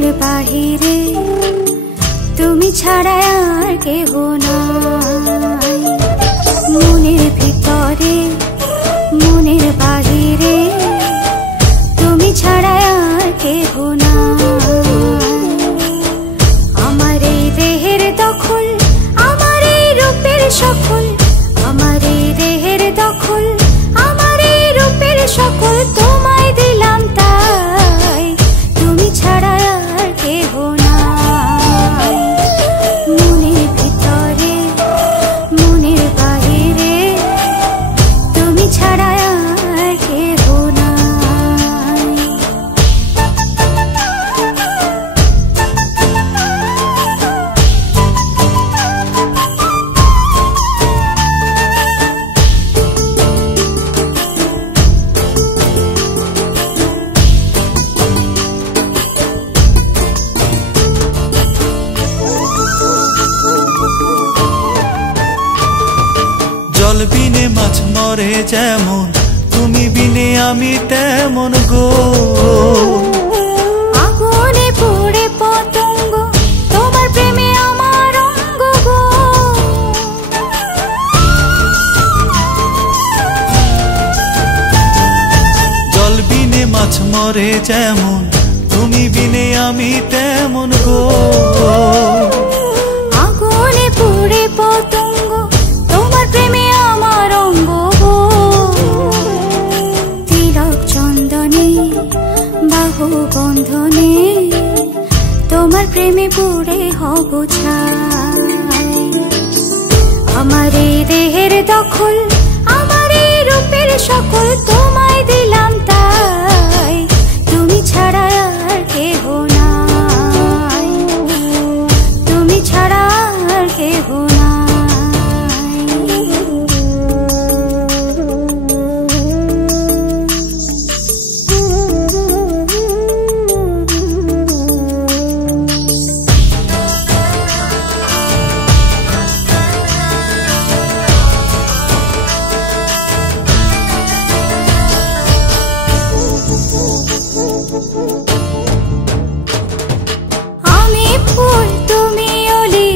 মনের বাহিরে তুমি ছাড়া আর কেহ নাই। মনের ভিতরে মনের বাহিরে তুমি ছাড়া আর কেহ নাই। আমার এই দেহের দখল, আমার এই রূপের সকল, আমার এই দেহের দখল, আমার এই রূপের সকল তোমায় দিলাম তাই, তুমি ছাড়া আর কেহ নাই। মনের ভিতরে মনের বাহিরে তুমি ছাড়া আর কেহ নাই। জল বিনে মাছ মরে যেমন, তুমি বিনে আমি তেমন গো। আগুনে পড়ে পতঙ্গ, তোমার প্রেমে আমার অঙ্গ গো। জল বিনে মাছ মরে যেমন, তুমি বিনে আমি তেমন গো। আগুনে পড়ে পতঙ্গ, তোমার প্রেমে আমার অঙ্গ গো। তিলক চন্দনে বাহু বন্ধনে তোমার প্রেমে পড়ে হব ছাই। আমার এই দেহের দখল, আমার এই রূপের সকল তোমায় দিলাম তাই, তুমি ছাড়া আর কেহ নাই, তুমি ছাড়া আর কেহ নাই। আমি ফুল তুমি অলি,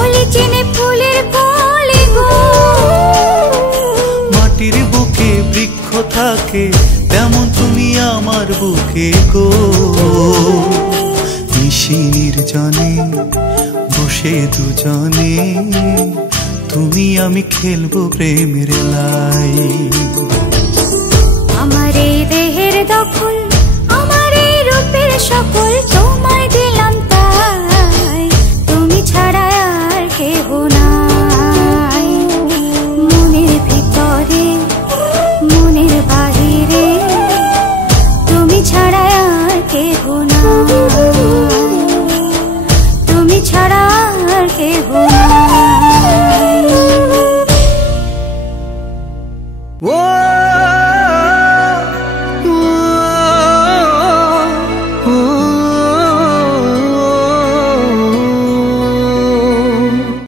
অলি চিনে ফুলের কলি গো। মাটির বুকে বৃক্ষ থাকে তেমন তুমি আমার বুকে গো। নিশির জনে বসে দুজনে তুমি আমি খেলবো প্রেমের লাই। আমার এই দেহের দখল, আমার এই রূপের সকল তোমায়